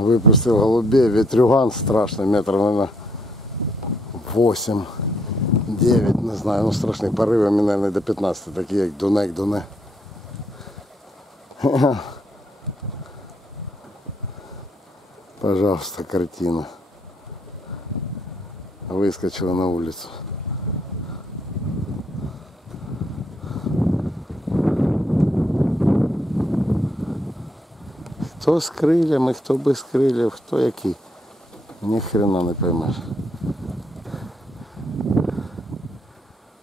Выпустил голубей, ветрюган страшный, метров, наверное, 8, 9, не знаю, ну страшний, поривами, наверное, до 15, такі як дуне. Пожалуйста, картина. Выскочила на улицу. Хто з крилями, хто без крилів, хто який. Ні хрена не поймеш.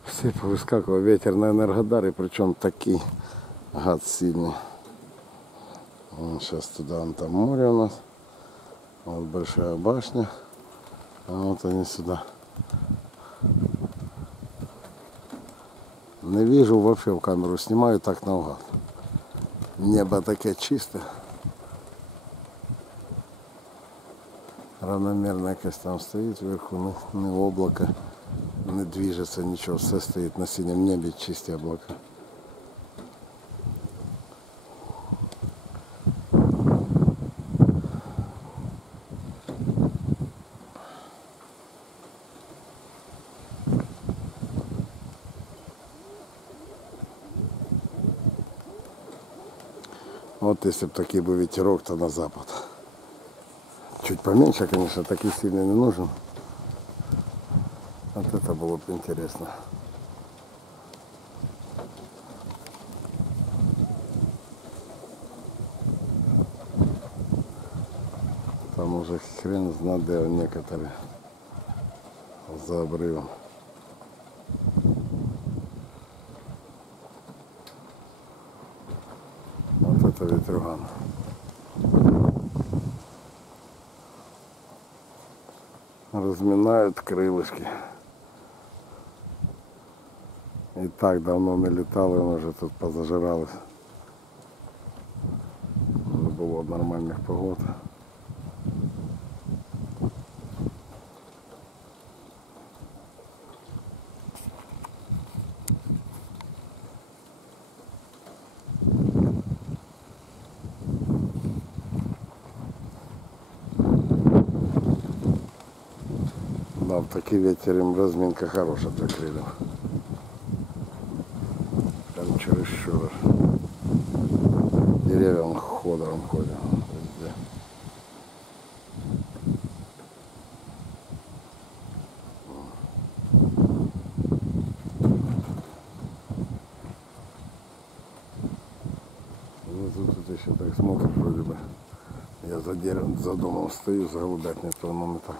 Все повискакував, ветер на Енергодарі, причому такий гад сильний. Сейчас туда, вон там море у нас. Вот большая башня. А вот они сюда. Не вижу вообще в камеру, снимаю так наугад. Небо таке чисте. Равномерно якось там стоїть вверху, не облако, не движется ничего, все стоит на синем небе, чисті облака. Вот если бы такой был ветерок, то на запад. Чуть поменьше, конечно, такой сильный не нужен. Вот это было бы интересно. Там уже хрен знает, где некоторые за обрывом. Вот это ветрюган. Разминают крылышки. И так давно не летало, он уже тут позажиралось. Не было нормальных погод. Да, в такий ветер им разминка хорошая для крыльев. Прям чересчур. Деревья он ходором ходят везде. Внизу тут еще так смотрит вроде бы. Я за деревом, за домом стою, за голубятней, то оно не так.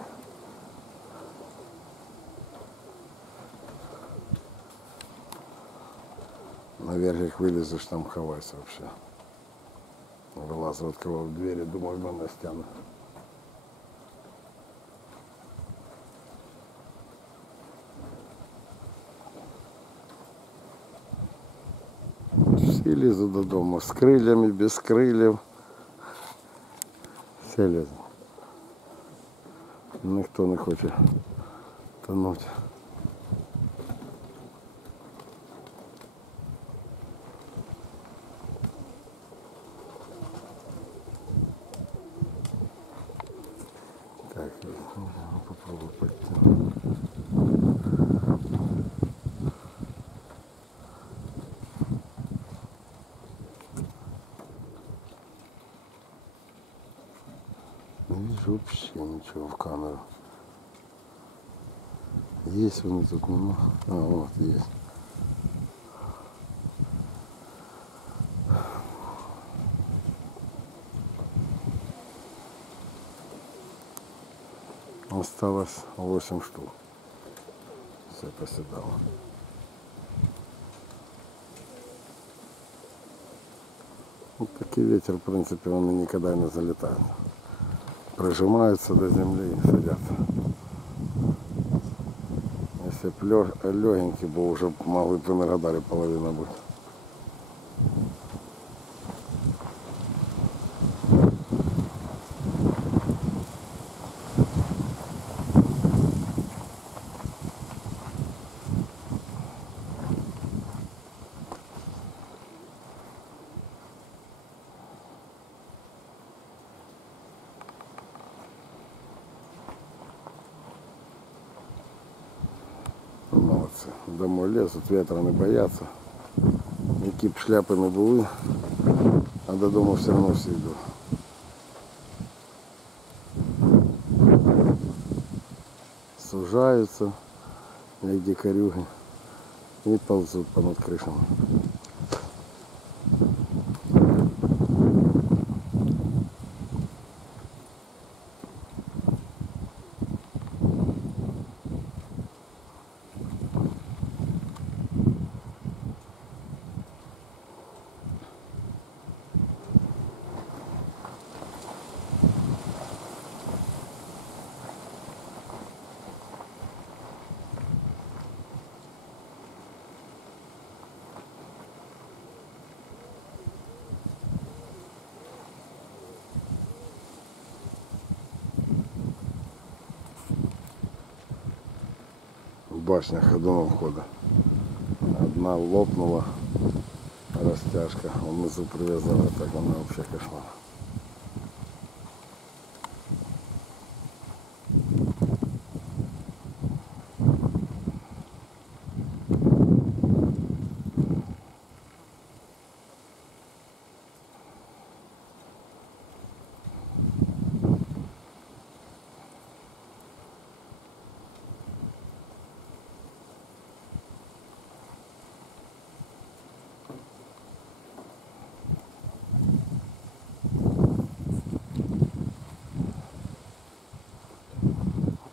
Наверх их вылезешь, там хавайся вообще. Вылазу, открывал двери, думаю, на стену. Все лезут до дома, с крыльями, без крыльев. Все лезут. Никто не хочет тонуть. Так, попробую подтянуть. Не вижу вообще ничего в камеру. Есть внизу, ну, а вот есть. Осталось 8 штук. Все поседало. Вот такой ветер, в принципе, он и никогда не залетает. Прижимаются до земли и садятся. Если б легенький был, уже могли бы на радаре половина быть. собираються. Домой лезуть, ветра не бояться. Які б шляпи не були, а додому все одно всі йдуть. Сужаються, як дикарюги, і ползуть понад кришами. Башня ходуном ходить. Одна лопнула, растяжка, внизу привязала, так она вообще кошмар.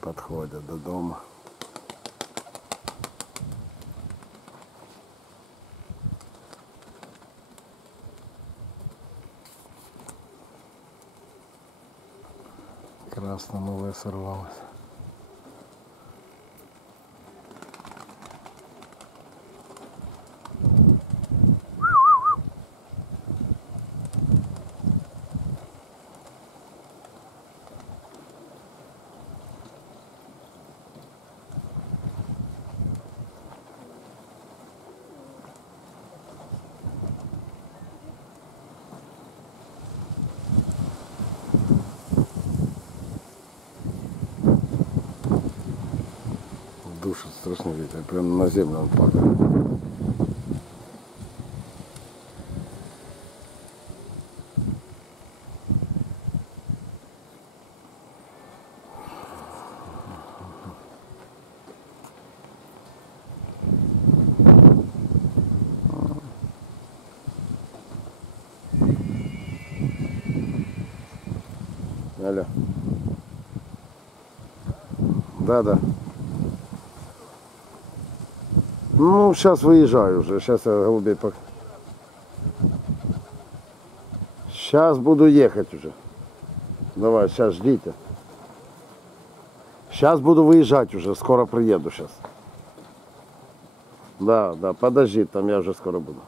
Подходят до дома. Красно новое сорвалось. Душит страшный ветер, прям на землю он падает. Алло. Да. Ну, сейчас выезжаю уже, сейчас я голубей пок... Сейчас буду ехать уже. Давай, сейчас ждите. Сейчас буду выезжать уже, скоро приеду сейчас. Да, подожди, там я уже скоро буду.